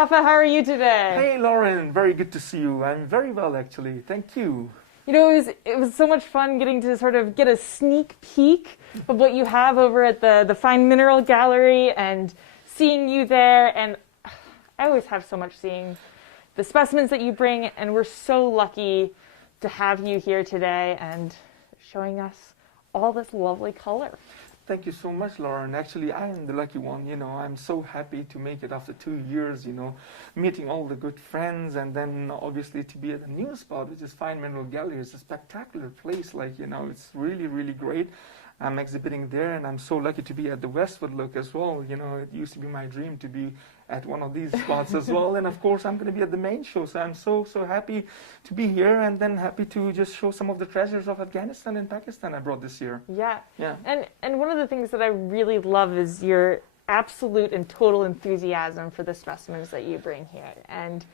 Mustafa, how are you today? Hey Lauren, very good to see you. I'm very well actually, thank you. You know, it was so much fun getting to sort of get a sneak peek of what you have over at the Fine Mineral Gallery and seeing you there. And I always have so much seeing the specimens that you bring, and we're so lucky to have you here today and showing us all this lovely color. Thank you so much, Lauren. Actually, I am the lucky one. You know, I'm so happy to make it after 2 years, you know, meeting all the good friends, and then obviously to be at a new spot, which is Fine Mineral Gallery. It's a spectacular place, like, you know, it's really, really great. I'm exhibiting there, and I'm so lucky to be at the Westwood Look as well. You know, it used to be my dream to be at one of these spots as well. And of course, I'm going to be at the main show. So I'm so happy to be here, and then happy to just show some of the treasures of Afghanistan and Pakistan I brought this year. Yeah. Yeah. And one of the things that I really love is your absolute and total enthusiasm for the specimens that you bring here. And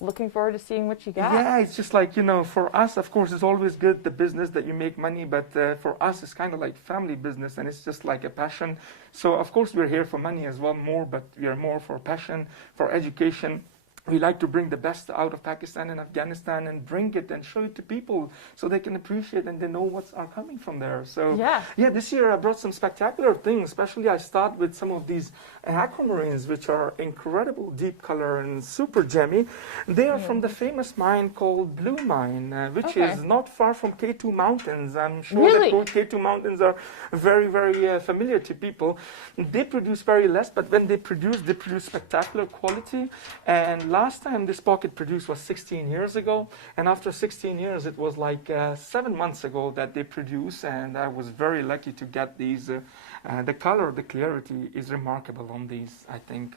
looking forward to seeing what you got. Yeah, it's just like, you know, for us, of course, it's always good, the business that you make money, but for us, it's kind of like family business, and it's just like a passion. So, of course, we're here for money as well, but we are more for passion, for education. We like to bring the best out of Pakistan and Afghanistan and bring it and show it to people so they can appreciate and they know what's are coming from there. So yeah, this year I brought some spectacular things. Especially I start with some of these aquamarines, which are incredible deep color and super gemmy. They are from the famous mine called Blue Mine, which is not far from K2 Mountains. I'm sure that K2 Mountains are very, very familiar to people. They produce very less, but when they produce spectacular quality. And last time this pocket produced was 16 years ago, and after 16 years it was like 7 months ago that they produced, and I was very lucky to get these. The color, the clarity is remarkable on these. I think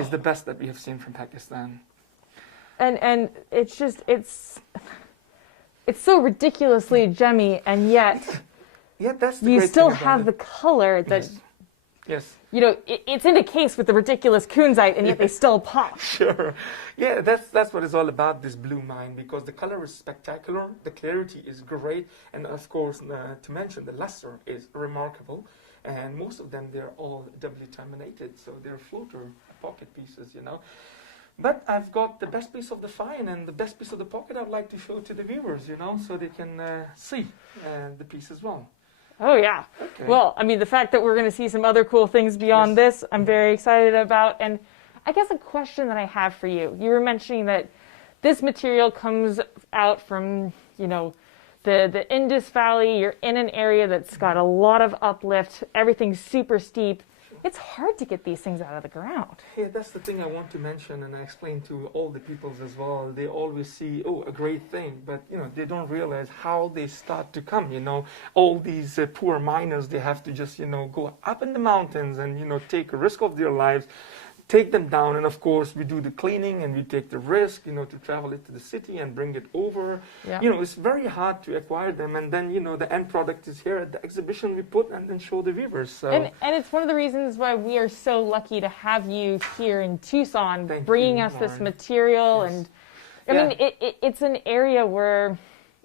is the best that we have seen from Pakistan. And it's just it's so ridiculously gemmy, and yet that's the you great still thing about have it. the color that. Yes. You know, it's in a case with the ridiculous Kunzite, and yet they still pop. Sure. Yeah, that's what it's all about, this Blue Mine, because the color is spectacular, the clarity is great, and of course, to mention, the luster is remarkable. And most of them, they're all doubly terminated, so they're floater pocket pieces, you know. But I've got the best piece of the fine and the best piece of the pocket I'd like to show to the viewers, you know, so they can see the piece as well. Oh, yeah. Okay. Well, I mean, the fact that we're going to see some other cool things beyond this, I'm very excited about. And I guess a question that I have for you, you were mentioning that this material comes out from, you know, the Indus Valley. You're in an area that's got a lot of uplift. Everything's super steep. It's hard to get these things out of the ground. Yeah, that's the thing I want to mention, and I explain to all the peoples as well. They always see, oh, a great thing, but you know, they don't realize how they start to come. You know, all these poor miners, they have to just, you know, go up in the mountains and, you know, take a risk of their lives, take them down, and of course we do the cleaning and we take the risk, you know, to travel it to the city and bring it over. You know, it's very hard to acquire them, and then, you know, the end product is here at the exhibition we put and then show the viewers. So and it's one of the reasons why we are so lucky to have you here in Tucson, bringing us this material. And I mean, it's an area where,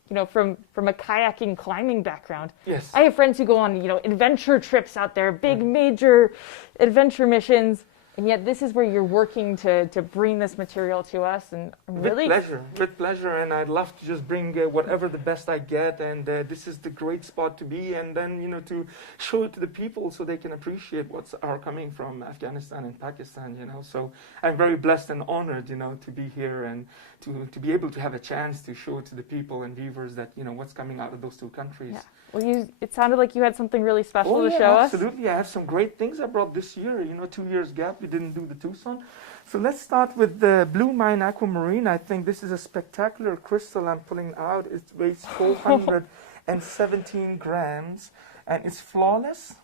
you know, from a kayaking climbing background, I have friends who go on, you know, adventure trips out there, big major adventure missions. And yet this is where you're working to bring this material to us, and really... With pleasure, and I'd love to just bring whatever the best I get, and this is the great spot to be, and then, you know, to show it to the people so they can appreciate what's are coming from Afghanistan and Pakistan, you know. So I'm very blessed and honored, you know, to be here and to be able to have a chance to show it to the people and viewers that, you know, what's coming out of those two countries. Yeah. Well, it sounded like you had something really special to show us. Absolutely. I have some great things I brought this year. You know, 2 years gap, we didn't do the Tucson. So let's start with the Blue Mine Aquamarine. I think this is a spectacular crystal I'm pulling out. It weighs 417 grams, and it's flawless,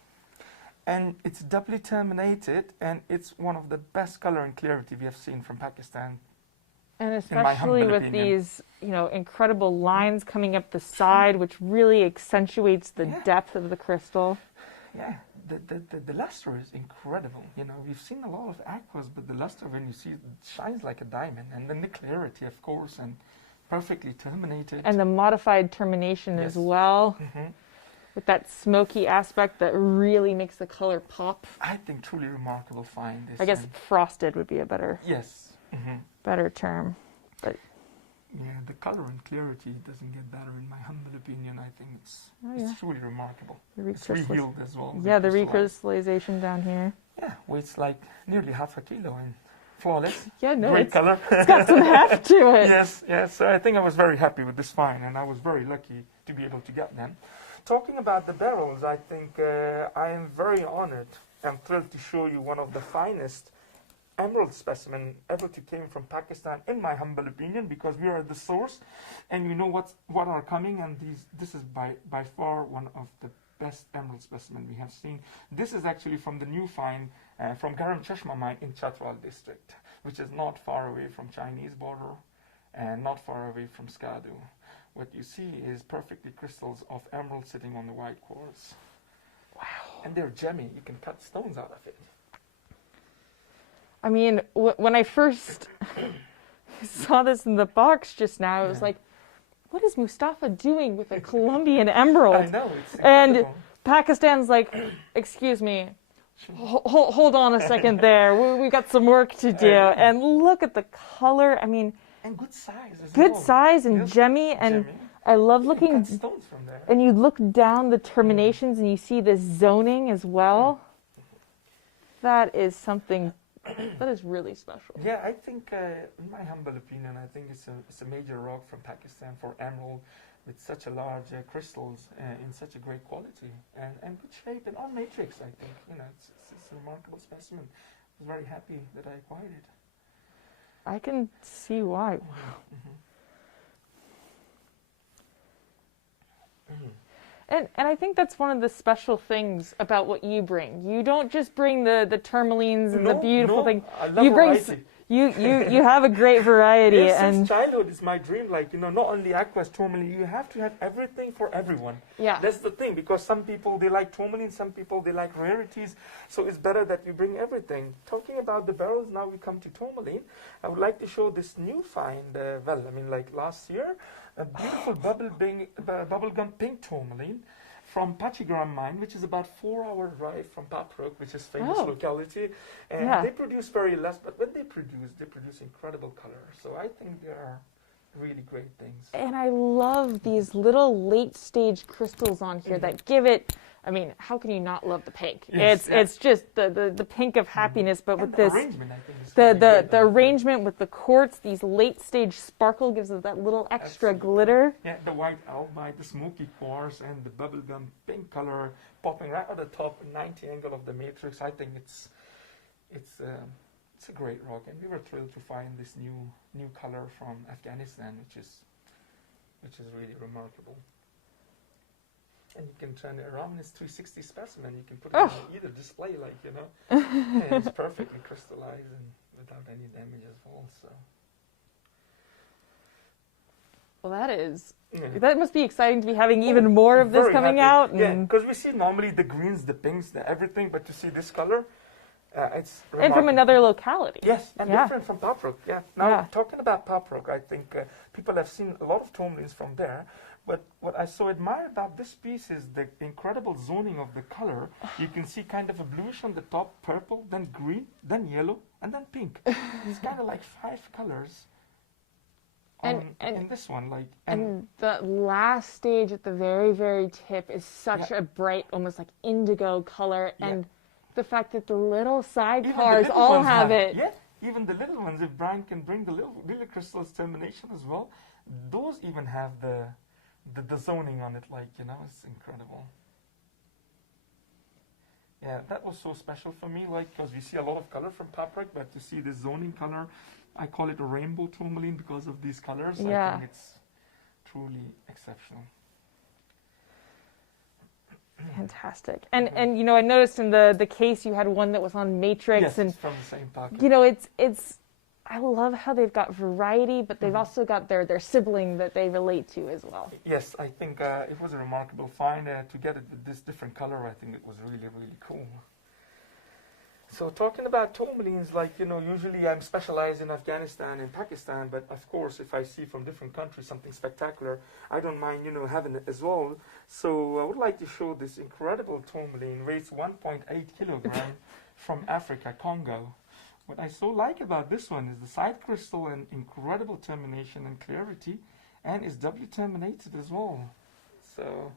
and it's doubly terminated, and it's one of the best color and clarity we have seen from Pakistan. And especially with these, you know, incredible lines coming up the side, which really accentuates the depth of the crystal. Yeah, the luster is incredible. You know, we've seen a lot of aquas, but the luster, when you see it, shines like a diamond. And then the clarity, of course, and perfectly terminated. And the modified termination as well. with that smoky aspect that really makes the color pop. I think truly remarkable find. I guess frosted would be a better better term. But yeah, the color and clarity doesn't get better in my humble opinion. I think it's truly remarkable. It's rehealed as well. Yeah, the recrystallization down here. Yeah, weighs like nearly half a kilo and flawless. Yeah, no, great color. It's got some heft to it. Yes. So I think I was very happy with this find, and I was very lucky to be able to get them. Talking about the barrels, I think I am very honored and thrilled to show you one of the finest emerald specimen ever to came from Pakistan, in my humble opinion, because we are the source, and we know what are coming, and this is by far one of the best emerald specimen we have seen. This is actually from the new find from Garam Chashma mine in Chatral district, which is not far away from Chinese border and not far away from Skadu. What you see is perfectly crystals of emerald sitting on the white quartz. Wow. And they're gemmy. You can cut stones out of it. I mean, when I first saw this in the box just now, I was like, what is Mustafa doing with a Colombian emerald? I know, it's incredible. And Pakistan's like, excuse me, hold on a second there. We got some work to do. And look at the color. I mean, and good size as good well. Size and gemmy. And I love looking. Cut stones from there. And you look down the terminations and you see this zoning as well. That is something. That is really special. Yeah, I think, in my humble opinion, I think it's a major rock from Pakistan for emerald with such a large crystals in such a great quality and good shape and on matrix. I think it's a remarkable specimen. I was very happy that I acquired it. I can see why. And I think that's one of the special things about what you bring. You don't just bring the tourmalines and the beautiful thing. I love variety. You have a great variety. Yes, and since childhood is my dream. Like, not only aquas, tourmaline, you have to have everything for everyone. Yeah. That's the thing, because some people, they like tourmaline, some people, they like rarities. So it's better that you bring everything. Talking about the barrels, now we come to tourmaline. I would like to show this new find, like last year, a beautiful bubblegum pink tourmaline from Pachigram mine, which is about 4-hour drive from Paprok, which is famous locality. And they produce very less, but when they produce incredible color. So I think they are really great things. And I love these little late stage crystals on here that give it. I mean, how can you not love the pink? Yes, it's just the pink of happiness, but with this arrangement, I think is the arrangement with the quartz, these late stage sparkle gives it that little extra glitter. Yeah, the white albite, the smoky quartz, and the bubblegum pink color popping right at the top, 90 angle of the matrix. I think it's a great rock, and we were thrilled to find this new color from Afghanistan, which is really remarkable. And you can turn it around. It's 360 specimen. You can put it on either display, and it's perfectly crystallized and without any damage as well. So, well, that must be exciting to be having even more of this coming out. Yeah, because we see normally the greens, the pinks, the everything, but to see this color, it's remarkable. And from another locality. Yes, and different from Paprok. Yeah. Now, talking about Paprok, I think people have seen a lot of tourmalines from there. But what I so admire about this piece is the incredible zoning of the color. You can see kind of a bluish on the top, purple, then green, then yellow, and then pink. It's kind of like 5 colors in this one. And the last stage at the very, very tip is such a bright, almost like indigo color. And the fact that the little sidecars all have it. Yeah, even the little ones, if Brian can bring the little crystals termination as well, those even have the zoning on it, it's incredible. Yeah, that was so special for me, because we see a lot of color from Paprok, but to see the zoning color, I call it a rainbow tourmaline because of these colors. I think it's truly exceptional. Fantastic. And I noticed in the case you had one that was on matrix. Yes, and from the same pocket. It's I love how they've got variety, but they've also got their sibling that they relate to as well. Yes, I think it was a remarkable find. To get it with this different color, I think it was really, really cool. So talking about tourmalines, like, you know, usually I'm specialized in Afghanistan and Pakistan, but of course, if I see from different countries something spectacular, I don't mind, you know, having it as well. So I would like to show this incredible tourmaline, weighs 1.8 kilogram from Africa, Congo. What I so like about this one is the side crystal and incredible termination and clarity, and is doubly terminated as well. So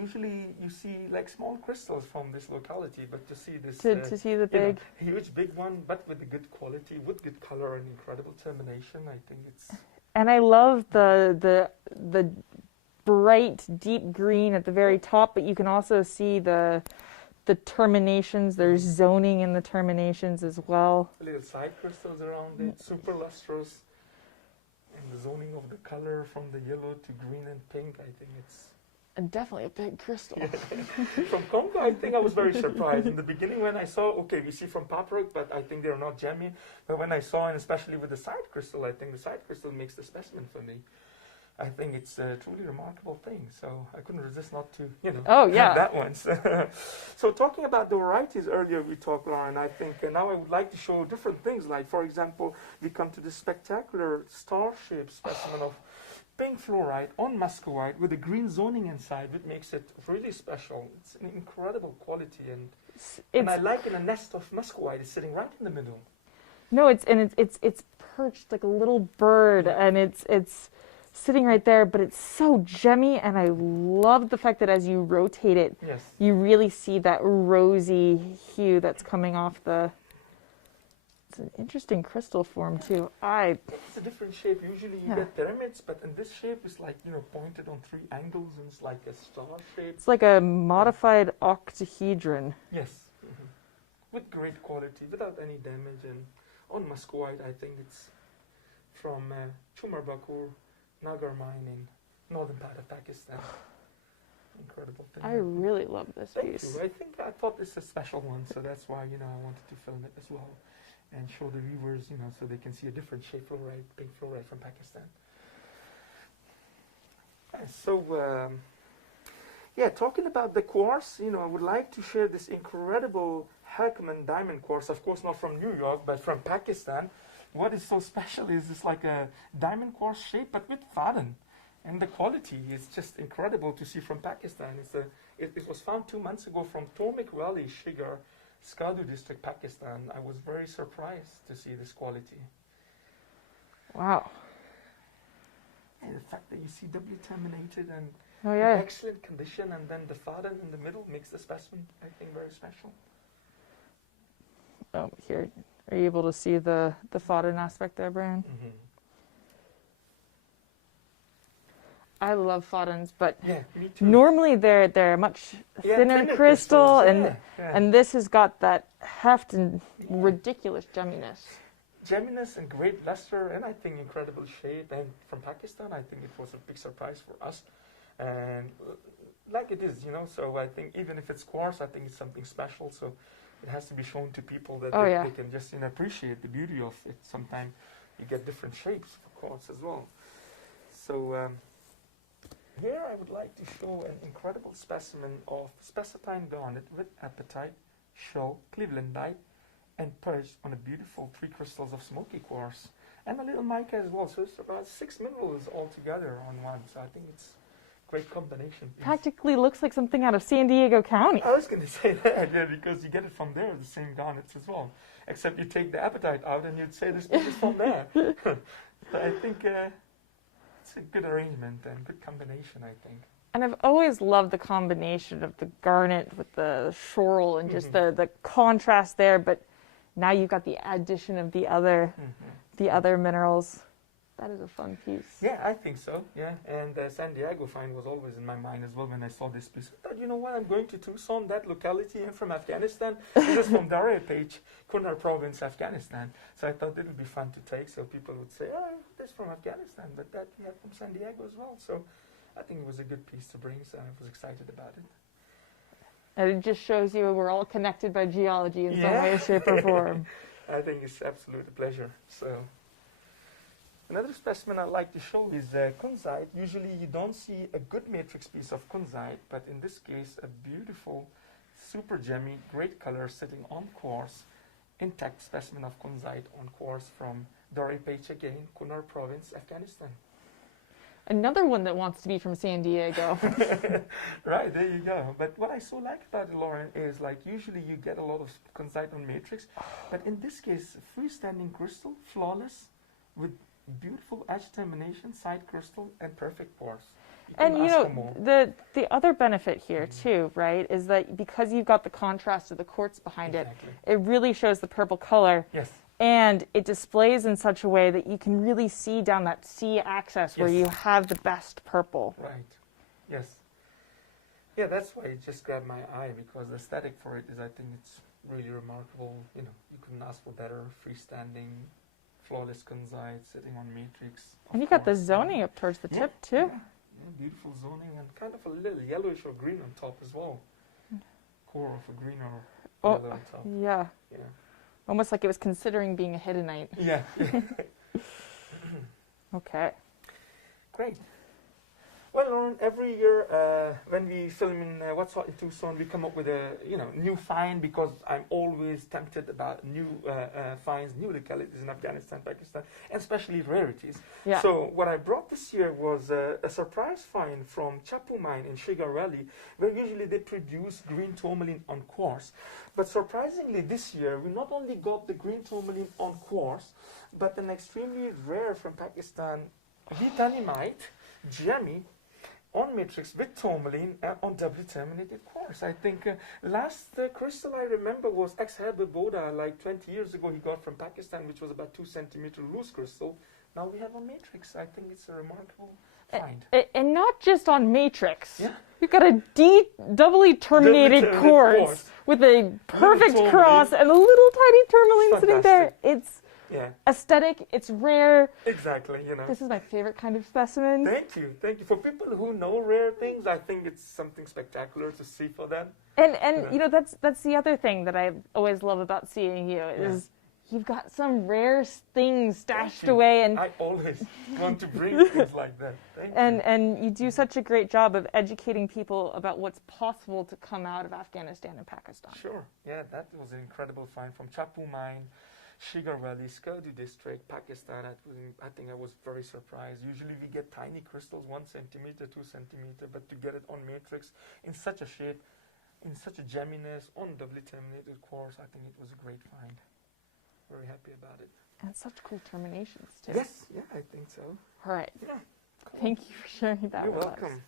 usually you see like small crystals from this locality, but to see this to see the big, huge big one, but with the good quality, with good color and incredible termination, I think it's. And I love the bright deep green at the very top, but you can also see the terminations. There's zoning in the terminations as well. Little side crystals around it, super lustrous, and the zoning of the color from the yellow to green and pink. I think it's. And definitely a big crystal. From Congo, I think I was very surprised. In the beginning when I saw, okay, we see from Papric, but I think they're not gemmy. But when I saw, and especially with the side crystal, I think the side crystal makes the specimen for me. I think it's a truly remarkable thing. So I couldn't resist not to, you know, have that one. So talking about the varieties earlier we talked, Lauren, I think now I would like to show different things. Like, for example, we come to this spectacular star-shaped specimen of pink fluorite on muscovite with a green zoning inside, which makes it really special. It's an incredible quality, and I like in a nest of muscovite. It's sitting right in the middle. No, it's perched like a little bird, and it's sitting right there. But it's so gemmy, and I love the fact that as you rotate it, you really see that rosy hue that's coming off the. It's an interesting crystal form too. It's a different shape. Usually you get pyramids, but in this shape it's like, you know, pointed on 3 angles, and it's like a star shape. It's like a modified octahedron. Yes, with great quality, without any damage. And on muscovite, I think it's from Chumarbakur, Nagar mine in northern part of Pakistan. Incredible thing. I really love this piece. Thank you. I thought this is a special one, so that's why, you know, I wanted to film it as well. And show the viewers, you know, so they can see a different shape fluorite, pink fluorite from Pakistan. So, talking about the quartz, you know, I would like to share this incredible Hakman diamond quartz. Of course, not from New York, but from Pakistan. What is so special is it's like a diamond quartz shape, but with faden. And the quality is just incredible to see from Pakistan. It was found 2 months ago from Tourmaline Valley, Shigar, Skadu district, Pakistan. I was very surprised to see this quality. Wow. And the fact that you see doubly terminated and in excellent condition, and then the faden in the middle makes the specimen, I think, very special. Oh, here. Are you able to see the faden aspect there, Brian? Mm-hmm. I love fadens, but me too. Normally they're much thinner crystal, and this has got that heft and ridiculous gemminess. Gemminess and great luster, and I think incredible shade. And from Pakistan, I think it was a big surprise for us, and like it is, you know. So I think even if it's quartz, I think it's something special. So it has to be shown to people that they can just, you know, appreciate the beauty of it. Sometimes you get different shapes for quartz as well. So. Here I would like to show an incredible specimen of spessipine garnet with apatite, shell, clevelandite, and perched on a beautiful 3 crystals of smoky quartz, and a little mica as well. So it's about 6 minerals all together on one. So I think it's a great combination. Practically looks like something out of San Diego County. I was going to say that, because you get it from there, the same garnets as well. Except you take the apatite out and you'd say this is from there. So I think... it's a good arrangement and good combination, I think. And I've always loved the combination of the garnet with the schorl and just the contrast there. But now you've got the addition of the other minerals. That is a fun piece. Yeah, I think so. Yeah, and San Diego find was always in my mind as well when I saw this piece. I thought, you know what, I'm going to Tucson, that locality, and from Afghanistan. This is from Darya Page, Kunar province, Afghanistan. So I thought it would be fun to take, so people would say, oh, this is from Afghanistan, but that we have from San Diego as well. So I think it was a good piece to bring, so I was excited about it. And it just shows you we're all connected by geology in some way, shape, or form. I think it's absolutely a pleasure. So. Another specimen I'd like to show is Kunzite. Usually you don't see a good matrix piece of Kunzite, but in this case a beautiful super gemmy, great color, sitting on quartz, intact specimen of Kunzite on quartz from Dori Pech again, Kunar province, Afghanistan. Another one that wants to be from San Diego. Right, there you go. But what I so like about it, Lauren, is like usually you get a lot of Kunzite on matrix, but in this case, freestanding crystal, flawless, with beautiful edge termination, side crystal, and perfect pores. And you know, the other benefit here too, right, is that because you've got the contrast of the quartz behind it, it really shows the purple color. Yes. And it displays in such a way that you can really see down that C axis where you have the best purple. Right. Yes. Yeah, that's why it just grabbed my eye, because the aesthetic for it is, I think it's really remarkable. You know, you couldn't ask for better. Freestanding, flawless Kunzite, sitting on matrix. And you got the zoning up towards the tip too. Yeah, beautiful zoning and kind of a little yellowish or green on top as well. Core of a green or yellow on top. Yeah. Yeah. Almost like it was considering being a hiddenite. Yeah. Okay. Great. Well, Lauren, every year when we film in What's Hot in Tucson, we come up with a new find, because I'm always tempted about new finds, new localities in Afghanistan, Pakistan, and especially rarities. Yeah. So what I brought this year was a surprise find from Chapu Mine in Shigar Valley, where usually they produce green tourmaline on quartz. But surprisingly, this year we not only got the green tourmaline on quartz, but an extremely rare from Pakistan, vitanimite, gemmy, on matrix with tourmaline and on doubly terminated quartz. I think last crystal I remember was ex-Herbert Boda, like 20 years ago he got from Pakistan, which was about 2 centimeter loose crystal. Now we have a matrix. I think it's a remarkable find. And not just on matrix. Yeah. You've got a doubly terminated quartz with a perfect cross and a little tiny tourmaline sitting there. It's aesthetic, it's rare. Exactly, This is my favorite kind of specimen. Thank you. For people who know rare things, I think it's something spectacular to see for them. And that's the other thing that I always love about seeing you is you've got some rare things stashed away, and I always want to bring things like that. Thank you. And you do such a great job of educating people about what's possible to come out of Afghanistan and Pakistan. Sure. Yeah, that was an incredible find from Chapu Mine, Shigar Valley, Skardu district, Pakistan. I think I was very surprised. Usually we get tiny crystals, 1 centimeter, 2 centimeter, but to get it on matrix in such a shape, in such a gemminess, on doubly terminated quartz, I think it was a great find. Very happy about it. And such cool terminations too. Yes, yeah, I think so. All right. Yeah, cool. Thank you for sharing that You're with welcome. us.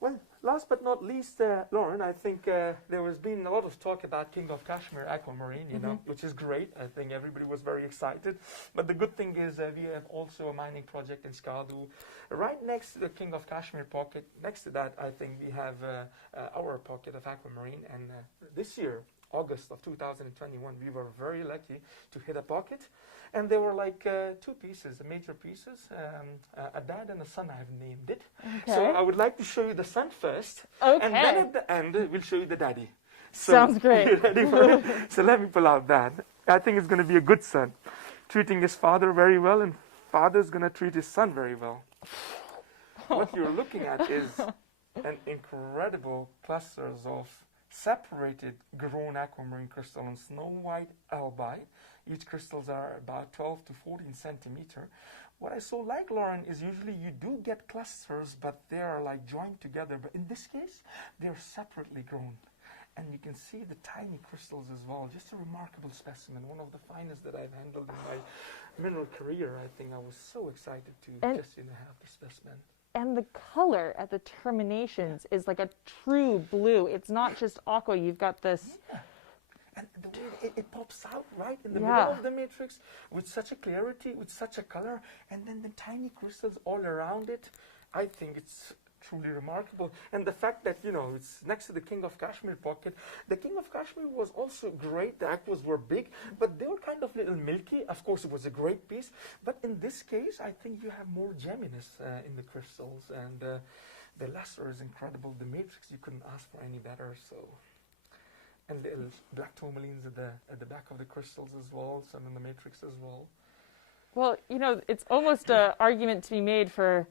Well, last but not least, Lauren, I think there has been a lot of talk about King of Kashmir Aquamarine, which is great. I think everybody was very excited. But the good thing is we have also a mining project in Skardu. Right next to the King of Kashmir pocket, next to that, I think we have our pocket of Aquamarine. And this year, August of 2021, we were very lucky to hit a pocket. And there were like 2 pieces, major pieces, a dad and a son, I've named it. Okay. So I would like to show you the son first. Okay. And then at the end, we'll show you the daddy. So, sounds great. You ready for it? So let me pull out that. I think it's going to be a good son. Treating his father very well, and father's going to treat his son very well. What you're looking at is an incredible clusters of separated grown aquamarine crystal on snow white albite. Each crystals are about 12 to 14 centimeter. What I so like, Lauren, is usually you do get clusters, but they are like joined together. But in this case, they're separately grown. And you can see the tiny crystals as well. Just a remarkable specimen, one of the finest that I've handled in my mineral career. I think I was so excited to just have the specimen. And the color at the terminations is like a true blue. It's not just aqua. You've got this... Yeah. And the way it pops out right in the middle of the matrix with such a clarity, with such a color, and then the tiny crystals all around it. I think it's truly remarkable. And the fact that, it's next to the King of Kashmir pocket. The King of Kashmir was also great. The aquas were big, but they were kind of little milky. Of course, it was a great piece. But in this case, I think you have more gemminess in the crystals. And the luster is incredible. The matrix, you couldn't ask for any better. So... And little black tourmalines at the back of the crystals as well, some in the matrix as well. Well, it's almost an argument to be made for,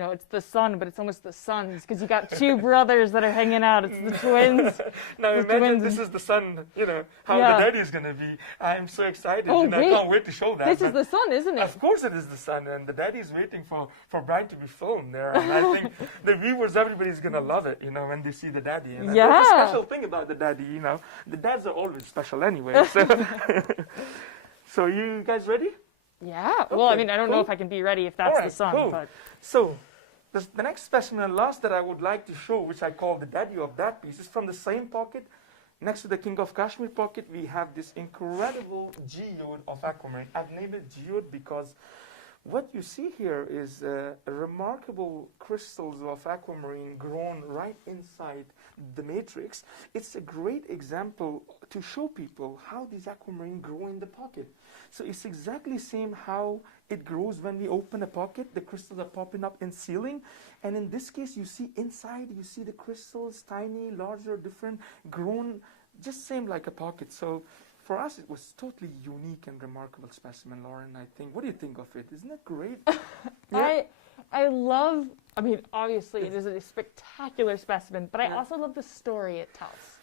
you know, it's the sun, but it's almost the sons, because you got two brothers that are hanging out. It's the twins. Now the imagine twins. this is the son, you know, how Yeah. the daddy is going to be. I'm so excited. Oh, you know, wait. I can't wait to show that. This is the sun, isn't it? Of course it is the son, and the daddy is waiting for Brian to be filmed there. And I think the viewers, everybody's going to love it, you know, when they see the daddy. And Yeah. That's a special thing about the daddy, you know. The dads are always special anyway. So, so you guys ready? Yeah. Well, I Okay, mean, I don't know cool. if I can be ready if that's All the sun. cool. But So, the next specimen, last that I would like to show, which I call the daddy of that piece, is from the same pocket. Next to the King of Kashmir pocket, we have this incredible geode of aquamarine. I've named it geode because what you see here is remarkable crystals of aquamarine grown right inside the matrix. It's a great example to show people how these aquamarine grow in the pocket. So it's exactly the same how it grows when we open a pocket. The crystals are popping up in ceiling. And in this case, you see inside, you see the crystals, tiny, larger, different, grown, just same like a pocket. So for us, it was totally unique and remarkable specimen, Lauren, I think. What do you think of it? Isn't it great? Yeah. I love, I mean, obviously it is a spectacular specimen, but I Yeah. also love the story it tells.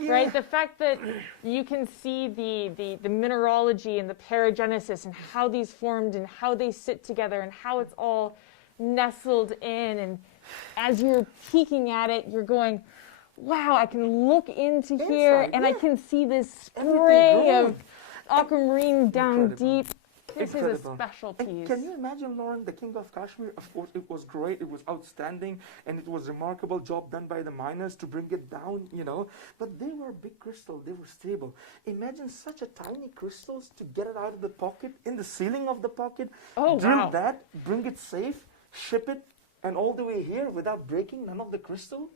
Yeah. Right? The fact that you can see the mineralogy and the paragenesis and how these formed and how they sit together and how it's all nestled in. And as you're peeking at it, you're going, wow, I can look into here Inside, and I yeah. can see this Everything spray grown. of aquamarine down Incredible. deep. This is Incredible. a special And piece. can you imagine, Lauren, the King of Kashmir? Of course, it was great, it was outstanding, and it was a remarkable job done by the miners to bring it down, you know. But they were big crystal, they were stable. Imagine such a tiny crystals to get it out of the pocket, in the ceiling of the pocket, Oh, drill wow. that, bring it safe, ship it, and all the way here without breaking none of the crystal.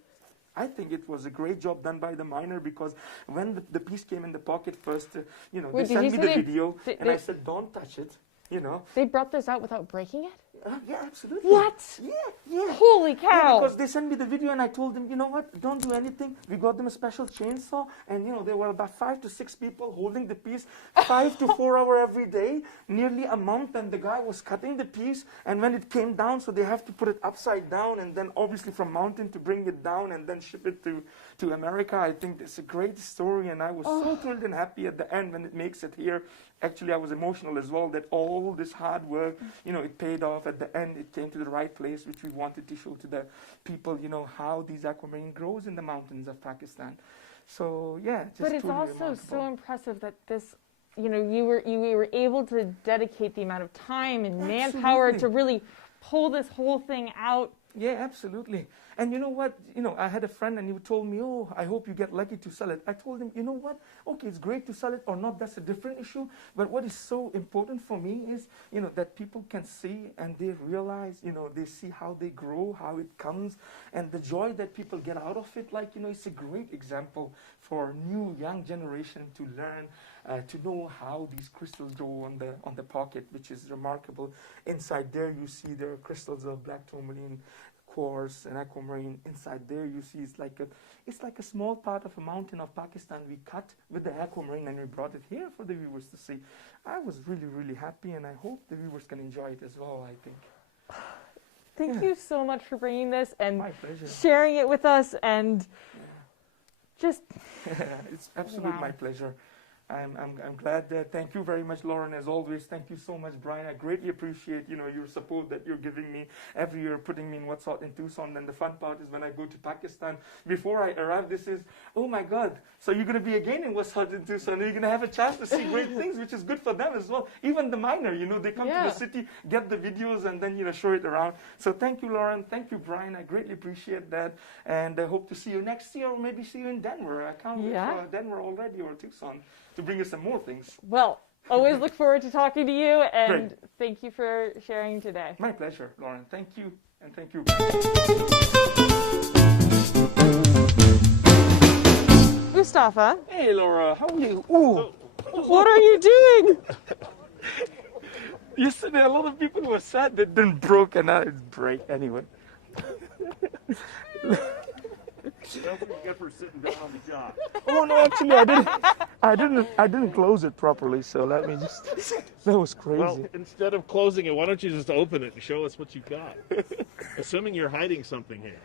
I think it was a great job done by the miner, because when the piece came in the pocket first, you know, Wait, they did you sent me say the they- video, they- and I said, don't touch it, you know. They brought this out without breaking it? Yeah, absolutely. What? Yeah. Holy Yeah, cow! because they sent me the video and I told them, you know what, don't do anything. We got them a special chainsaw, and you know, there were about 5 to 6 people holding the piece 5 to 4 hours every day, nearly a month, and the guy was cutting the piece, and when it came down, so they have to put it upside down, and then obviously from mountain to bring it down and then ship it to America. I think it's a great story, and I was so thrilled and happy at the end when it makes it here. Actually, I was emotional as well that all this hard work, you know, it paid off at the end. It came to the right place, which we wanted to show to the people, you know, how these aquamarine grows in the mountains of Pakistan. So, yeah, just But it's truly also remarkable. so impressive that this, you know, you were able to dedicate the amount of time and manpower Absolutely. to really pull this whole thing out. Yeah, absolutely. And you know what? You know, I had a friend and he told me, oh, I hope you get lucky to sell it. I told him, you know what? Okay, it's great to sell it or not. That's a different issue. But what is so important for me is, you know, that people can see and they realize, you know, they see how they grow, how it comes, and the joy that people get out of it. Like, you know, it's a great example for new young generation to learn, to know how these crystals grow on the pocket, which is remarkable. Inside there, you see there are crystals of black tourmaline, quartz, and aquamarine. Inside there, you see it's like a small part of a mountain of Pakistan we cut with the aquamarine, and we brought it here for the viewers to see. I was really, really happy, and I hope the viewers can enjoy it as well, I think. Thank you so much for bringing this and My pleasure. sharing it with us, and just It's absolutely Wow. my pleasure. I'm glad. Thank you very much, Lauren, as always. Thank you so much, Brian. I greatly appreciate, you know, your support that you're giving me every year, putting me in What's Hot in Tucson. And the fun part is when I go to Pakistan, before I arrive, this is, oh my God, so you're going to be again in What's Hot in Tucson, and you're going to have a chance to see great things, which is good for them as well. Even the miner, you know, they come to Yeah. the city, get the videos, and then, you know, show it around. So thank you, Lauren. Thank you, Brian. I greatly appreciate that. And I hope to see you next year, or maybe see you in Denver. I can't wait Yeah. for Denver already, or Tucson, to bring us some more things. well, always look forward to talking to you, and Great. thank you for sharing today. My pleasure, Lauren. Thank you, and thank you. Mustafa, Hey, Laura, how are you? Ooh, what are you doing? yesterday a lot of people were sad that didn't broke, and now it's break anyway. That's what you get for sitting down on the job. Oh no, actually I didn't close it properly. So let me just. That was crazy. Well, instead of closing it, why don't you just open it and show us what you got? Assuming you're hiding something here.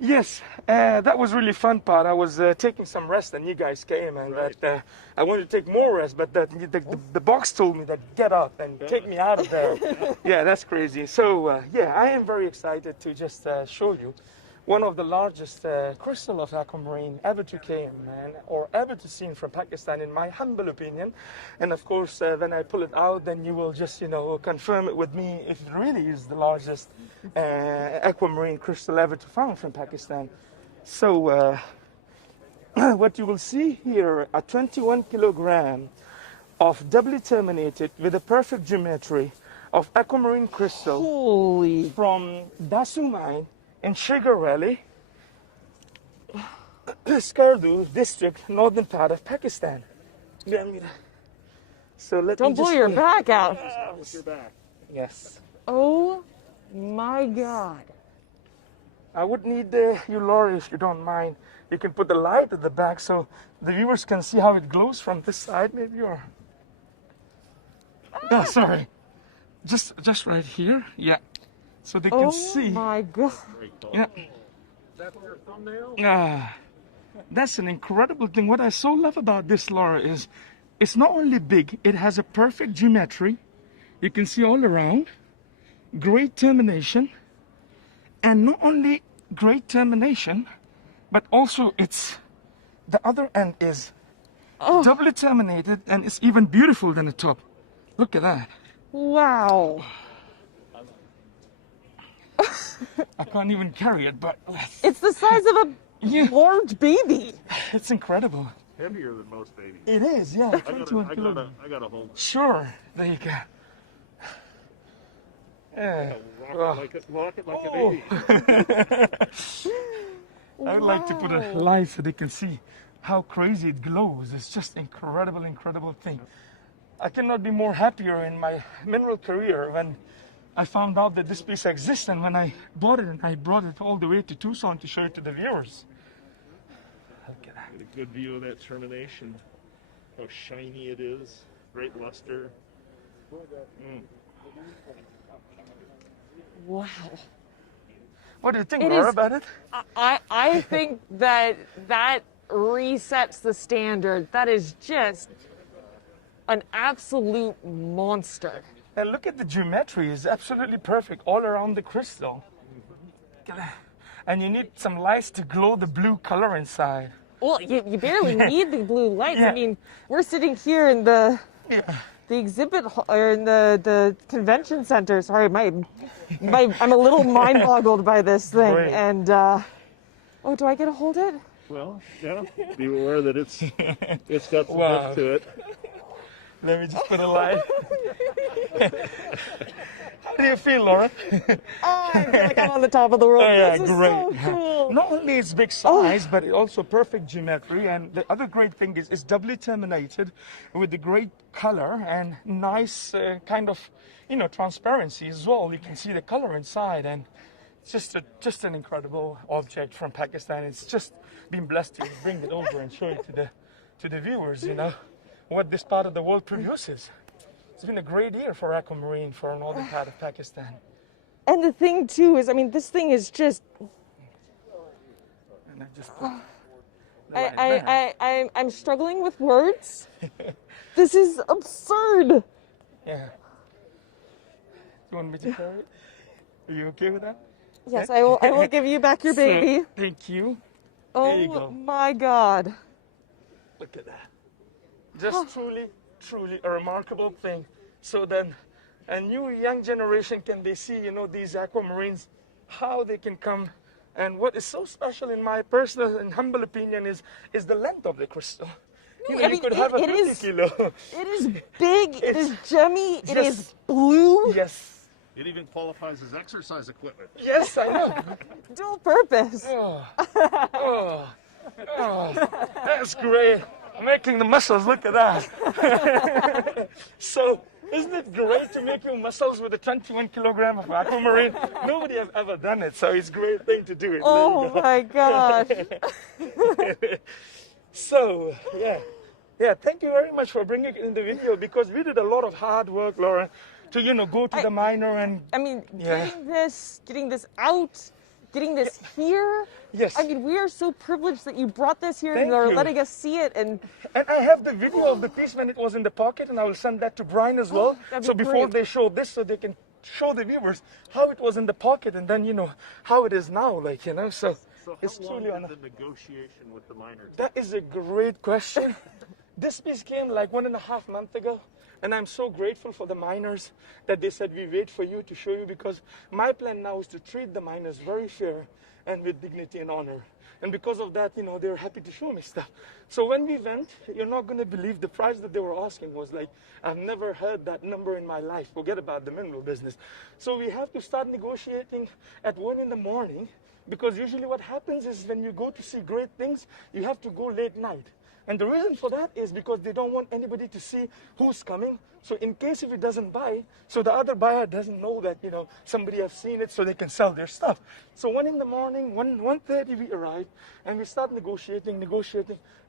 Yes, that was really fun part. I was taking some rest, and you guys came, and Right. that I wanted to take more rest, but the box told me that get up and take me out of there. Yeah, that's crazy. So yeah, I am very excited to just show you one of the largest crystal of aquamarine ever to came, or ever to seen from Pakistan, in my humble opinion. And of course, when I pull it out, then you will just confirm it with me if it really is the largest aquamarine crystal ever to found from Pakistan. So what you will see here, a 21 kilogram of doubly terminated with a perfect geometry of aquamarine crystal. Holy. From Dasu mine in Sugar Valley, Skardu district, northern part of Pakistan. So let Don't me blow just your back out. What's your back? Yes. Oh my God. I would need you, Laura, if you don't mind. You can put the light at the back so the viewers can see how it glows from this side, maybe, or. Oh, sorry. Just right here. Yeah. So they can see. Oh my God. Yeah. Is that for your thumbnail? That's an incredible thing. What I so love about this, Laura, is it's not only big, it has a perfect geometry. You can see all around. Great termination. And not only great termination, but also the other end is doubly terminated, and it's even beautiful than the top. Look at that. Wow. I can't even carry it, but It's the size of a large baby. it's incredible. Heavier than most babies. It is, yeah. 21 kilograms. I gotta hold it. Sure. There you go. Yeah. Rock it like a baby. I would like to put a light so they can see how crazy it glows. It's just incredible, incredible thing. I cannot be more happier in my mineral career when I found out that this piece exists, and when I bought it, and I brought it all the way to Tucson to show it to the viewers. Look at that. Get a good view of that termination. How shiny it is. Great luster. Wow. What do you think, It Laura, is- about it? I think that resets the standard. That is just an absolute monster. And look at the geometry. It's absolutely perfect all around the crystal. Look at that. And you need some lights to glow the blue color inside. Well, you barely need the blue lights. Yeah. I mean, we're sitting here in the exhibit hall, or in the convention center. Sorry, I'm a little mind boggled by this thing. Great. And oh, do I get to hold it? Well, yeah. Be aware that it's got some Wow. depth to it. Let me just put a light. How do you feel, Laura? Oh, I feel like I'm on the top of the world. Oh, yeah, This is great. so cool. Not only its big size, but it also perfect geometry. And the other great thing is it's doubly terminated with the great color and nice kind of, transparency as well. You can see the color inside, and it's just an incredible object from Pakistan. It's just been blessed to bring it over and show it to the viewers, what this part of the world produces. It's been a great year for aquamarine for northern part of Pakistan. And the thing too is, I mean, this thing is just. And I just put the light there. I'm struggling with words. This is absurd. Yeah. You want me to carry it? Are you okay with that? Yes, I will give you back your baby. So, thank you. There you Oh go. my God. Look at that. Just truly a remarkable thing. So then a new young generation can they see, these aquamarines, how they can come. And what is so special in my personal and humble opinion is the length of the crystal. I You mean, could have a it 50 is- kilo. It is big. It is gemmy. It just- is blue. Yes. It even qualifies as exercise equipment. Yes, I know. Dual purpose. Oh, that's great. making the muscles. Look at that. So, isn't it great to make your muscles with a 21 kilogram of aquamarine? Nobody has ever done it, so it's a great thing to do it. Oh my gosh. So, yeah, thank you very much for bringing it in the video, because we did a lot of hard work, Laura, to, go to the miner and... I mean, getting this out, getting this here. Yes. I mean, we are so privileged that you brought this here Thank and are you. letting us see it. And I have the video of the piece when it was in the pocket, and I will send that to Brian as well. That'd be So before great. they show this, so they can show the viewers how it was in the pocket, and then, how it is now, so it's how long truly did the negotiation with the miners? That is a great question. This piece came like 1.5 months ago, and I'm so grateful for the miners that they said, we wait for you to show you, because my plan now is to treat the miners very fair and with dignity and honor. And because of that, they're happy to show me stuff. So when we went, you're not going to believe the price that they were asking was like, I've never heard that number in my life. Forget about the mineral business. So we have to start negotiating at 1 in the morning, because usually what happens is when you go to see great things, you have to go late night. And the reason for that is because they don't want anybody to see who's coming. So in case if it doesn't buy, so the other buyer doesn't know that, somebody has seen it, so they can sell their stuff. So 1 in the morning, 1:30 we arrived, and we start negotiating.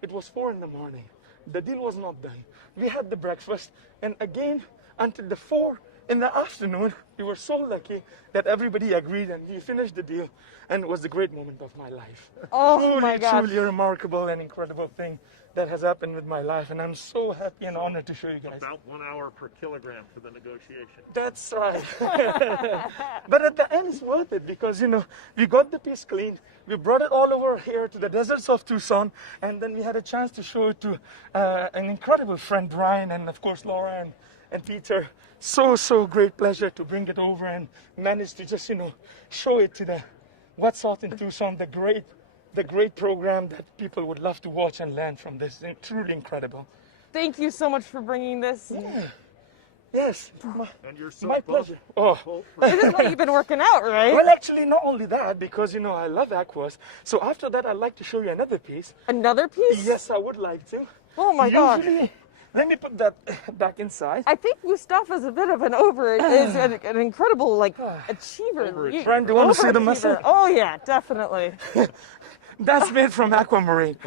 It was 4 in the morning. The deal was not done. We had the breakfast, and again, until the 4 in the afternoon, we were so lucky that everybody agreed, and we finished the deal, and it was the great moment of my life. Oh my gosh. Truly a remarkable and incredible thing that has happened with my life, and I'm so happy and honored to show you guys. About 1 hour per kilogram for the negotiation. That's right. But at the end, it's worth it, because, we got the piece cleaned. We brought it all over here to the deserts of Tucson, and then we had a chance to show it to an incredible friend, Brian, and of course, Laura and Peter. So great pleasure to bring it over and manage to just, show it to the What's Hot in Tucson, the great program that people would love to watch and learn from this. Truly incredible. thank you so much for bringing this. Yeah. Yes. And you're so My pleasure. Oh. This is what you've been working out, right? Well, actually, not only that, because, I love aquas. So after that, I'd like to show you another piece. Another piece? Yes, I would like to. Oh my God. Let me put that back inside. I think Mustafa's a bit of an is an incredible achiever. Brian, do you want to see the muscle? Oh yeah, definitely. That's made from aquamarine.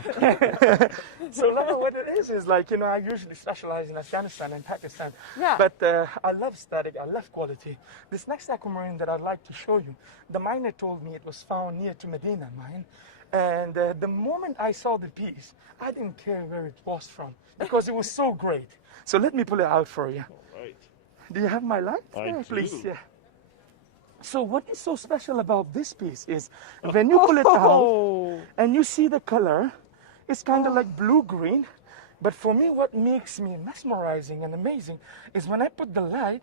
So now what it is like, I usually specialize in Afghanistan and Pakistan. Yeah. But I love static, I love quality. This next aquamarine that I'd like to show you, the miner told me it was found near to Medina mine. And the moment I saw the piece, I didn't care where it was from, because it was so great. So let me pull it out for you. All right. Do you have my light? I do. Please, yeah. So what is so special about this piece is when you pull it out and you see the color, it's kind of like blue-green. But for me, what makes me mesmerizing and amazing is when I put the light,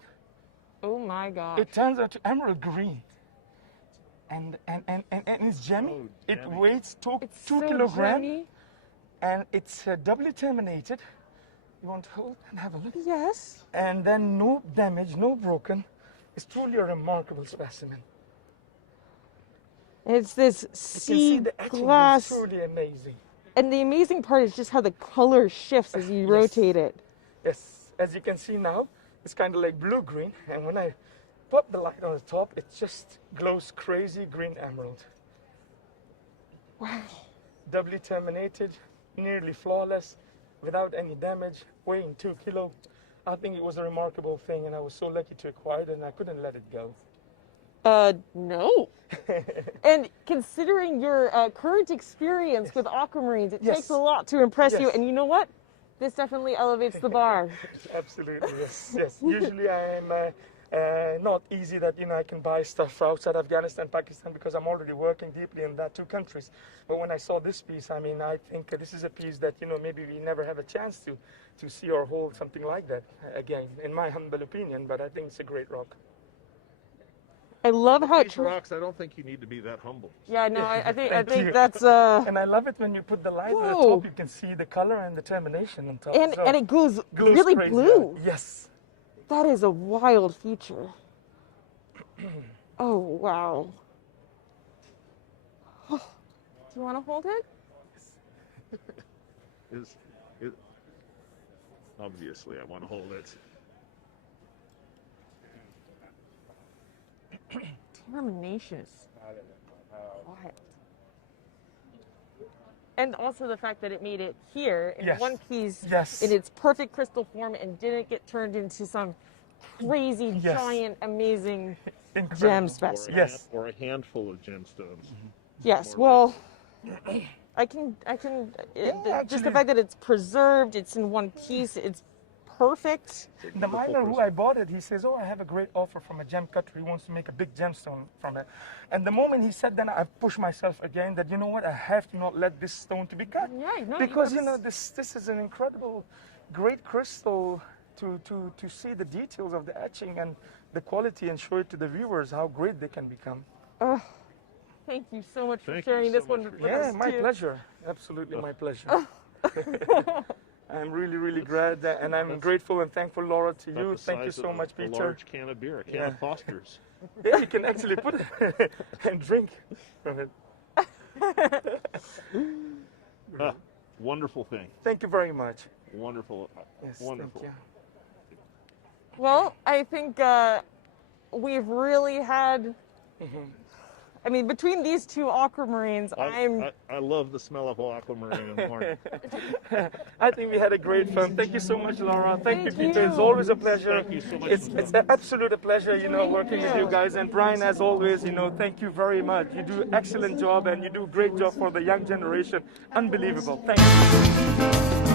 Oh my God. it turns out to emerald green. And it's gemmy. Oh, It gemmy. weighs 2 so kilograms. gemmy. And it's doubly terminated. You want to hold and have a look? Yes. And then no damage, no broken. It's truly a remarkable specimen. It's this You can see sea the etching glass. is truly amazing. And the amazing part is just how the color shifts as you Yes. rotate it. Yes, as you can see now, it's kind of like blue-green. And when I pop the light on the top, it just glows crazy green emerald. Wow. Doubly terminated, nearly flawless, without any damage, weighing 2 kilos. I think it was a remarkable thing, and I was so lucky to acquire it, and I couldn't let it go. No. And considering your current experience with aquamarines, it Yes. takes a lot to impress you. Yes. And you know what? This definitely elevates the bar. Absolutely, yes, yes. Usually I am not easy that, I can buy stuff outside Afghanistan, Pakistan, because I'm already working deeply in that 2 countries. But when I saw this piece, I think this is a piece that, maybe we never have a chance to see or hold something like that again, in my humble opinion, but I think it's a great rock. I love how These rocks, I don't think you need to be that humble. Yeah, no, I think Thank you. that's And I love it when you put the light on the Whoa. top, you can see the color and the termination on top. and So it goes glows really crazy. blue. Yes. That is a wild feature. Oh wow. Do you want to hold it? Obviously, I want to hold it. Terminaceous. Quiet. And also the fact that it made it here in Yes. one piece Yes. in its perfect crystal form and didn't get turned into some crazy, Yes. giant, amazing Incredible. gem specimen. Yes. Or a handful of gemstones. Yes, More well, I can, just actually- the fact that it's preserved, it's in one piece, it's perfect. The miner who I bought it, he says, "Oh, I have a great offer from a gem cutter. He wants to make a big gemstone from it." And the moment he said that, I pushed myself again that, you know what, I have to not let this stone to be cut. Right, no, Because, you you know, this is an incredible, great crystal to see the details of the etching and the quality and show it to the viewers how great they can become. Thank you so much for Thank you sharing so this much one for with sharing. Yeah, us my too. pleasure. Absolutely my pleasure. I'm really, really glad, and I'm grateful and thankful, Laura, to About you. the Thank you size so of much, a Peter. large can of beer, a can of Foster's. Yeah, you can actually put it and drink from it. Wonderful thing. Thank you very much. Wonderful. Yes, Wonderful. thank you. Well, I think we've really had. I mean, between these two aquamarines, I love the smell of aquamarine in the morning. I think we had a great fun. Thank you so much, Laura. Thank you, Thank Peter. you. It's always a pleasure. Thank you so much. It's an absolute pleasure, you know, working with you guys. And Brian, as always, you know, thank you very much. You do excellent job, and you do a great job for the young generation. Unbelievable. Thank you.